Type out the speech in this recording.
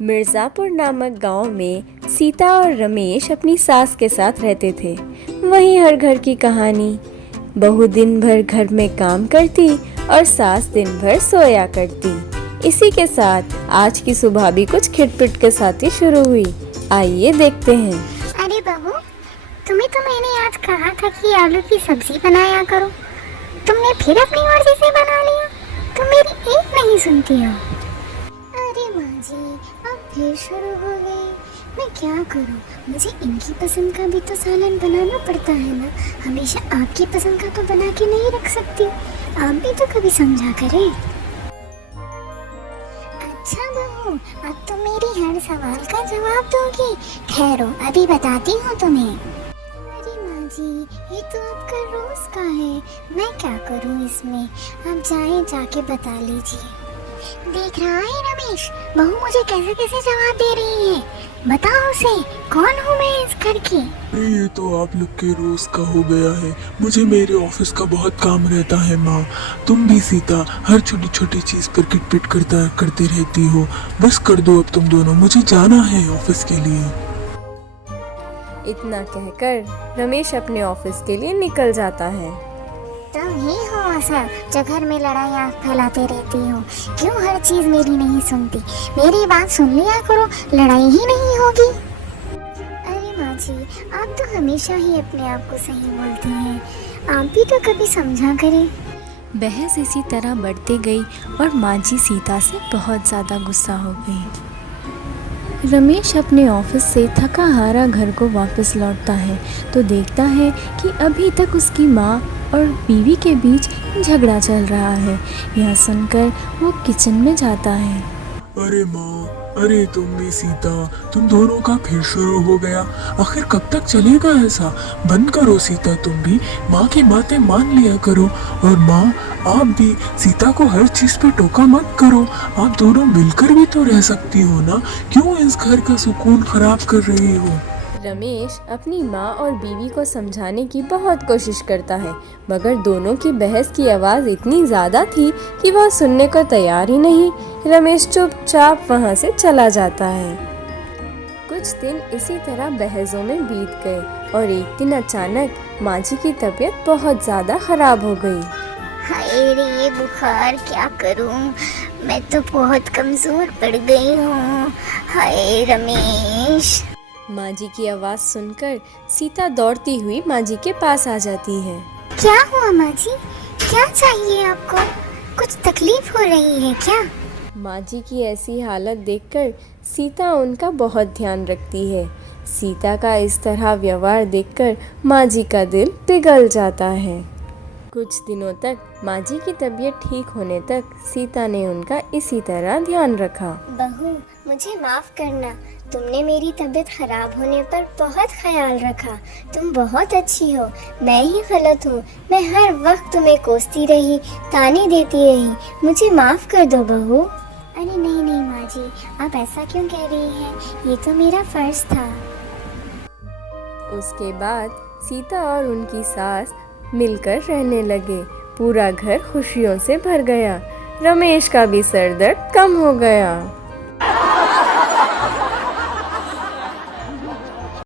मिर्ज़ापुर नामक गांव में सीता और रमेश अपनी सास के साथ रहते थे। वहीं हर घर की कहानी। बहू दिन भर घर में काम करती और सास दिन भर सोया करती। इसी के साथ आज की सुबह भी कुछ खिटपिट के साथ ही शुरू हुई। आइए देखते हैं। अरे बहू, तुम्हें तो मैंने आज कहा था कि आलू की सब्जी बनाया करो। तुमने फिर अपनी मर्जी से बना लिया। तुम मेरी एक नहीं सुनती हो। अरे माँ जी, अब फिर शुरू हो गई। मैं क्या करूँ? मुझे इनकी पसंद का भी तो सालन बनाना पड़ता है ना। हमेशा आपकी पसंद का तो बना के नहीं रख सकती। आप भी तो कभी समझा करें। अच्छा बहू, अब तुम मेरी हर सवाल का जवाब दोगी। ठहरो, अभी बताती हूँ तुम्हें। अरे माँ जी, ये तो आपका रोज का है। मैं क्या करूँ इसमें? आप जाके बता लीजिए। देख रहा है रमेश, बहू मुझे कैसे कैसे जवाब दे रही है। बताओ उसे, कौन हूँ मैं इस घर की? ये तो आप लोग के रोज का हो गया है। मुझे मेरे ऑफिस का बहुत काम रहता है माँ। तुम भी सीता हर छोटी छोटी चीज पर किटपिट करती रहती हो। बस कर दो अब तुम दोनों, मुझे जाना है ऑफिस के लिए। इतना कहकर रमेश अपने ऑफिस के लिए निकल जाता है। तुम ही हो असल जो घर में लड़ाइयाँ फैलाते रहती हो। क्यों हर चीज मेरी नहीं सुनती? मेरी बात सुन लिया करो, लड़ाई ही नहीं होगी। अरे माँ जी, आप तो हमेशा ही अपने आप को सही बोलती हैं। आप भी तो कभी समझा करें। बहस इसी तरह बढ़ती गई और माँ जी सीता से बहुत ज़्यादा गुस्सा हो गई। रमेश अपने ऑफिस से थका हारा घर को वापस लौटता है तो देखता है कि अभी तक उसकी माँ और बीवी के बीच झगड़ा चल रहा है। यह सुनकर वो किचन में जाता है। अरे माँ, अरे तुम भी सीता, तुम दोनों का फिर शुरू हो गया। आखिर कब तक चलेगा ऐसा? बंद करो सीता, तुम भी माँ की बातें मान लिया करो। और माँ, आप भी सीता को हर चीज पे टोका मत करो। आप दोनों मिलकर भी तो रह सकती हो ना। क्यों इस घर का सुकून खराब कर रही हो? रमेश अपनी माँ और बीवी को समझाने की बहुत कोशिश करता है, मगर दोनों की बहस की आवाज़ इतनी ज़्यादा थी कि वह सुनने को तैयार ही नहीं। रमेश चुपचाप वहाँ से चला जाता है। कुछ दिन इसी तरह बहसों में बीत गए और एक दिन अचानक माँ जी की तबीयत बहुत ज़्यादा खराब हो गई। हाय रे, ये बुखार क्या करूं? मैं तो बहुत कमजोर पड़ गई हूँ। हाय रमेश। माँ जी की आवाज़ सुनकर सीता दौड़ती हुई माँ जी के पास आ जाती है। क्या हुआ माँ जी? क्या चाहिए आपको? कुछ तकलीफ हो रही है क्या? माँ जी की ऐसी हालत देखकर सीता उनका बहुत ध्यान रखती है। सीता का इस तरह व्यवहार देखकर माँ जी का दिल पिघल जाता है। कुछ दिनों तक माँ जी की तबीयत ठीक होने तक सीता ने उनका इसी तरह ध्यान रखा। बहू, मुझे माफ करना। तुमने मेरी तबीयत खराब होने पर बहुत ख्याल रखा। तुम बहुत अच्छी हो। मैं ही गलत हूँ। मैं हर वक्त तुम्हें कोसती रही, ताने देती रही। मुझे माफ कर दो बहू। अरे नहीं नहीं माँ जी, आप ऐसा क्यों कह रही हैं? ये तो मेरा फर्ज था। उसके बाद सीता और उनकी सास मिलकर रहने लगे। पूरा घर खुशियों से भर गया। रमेश का भी सर दर्द कम हो गया।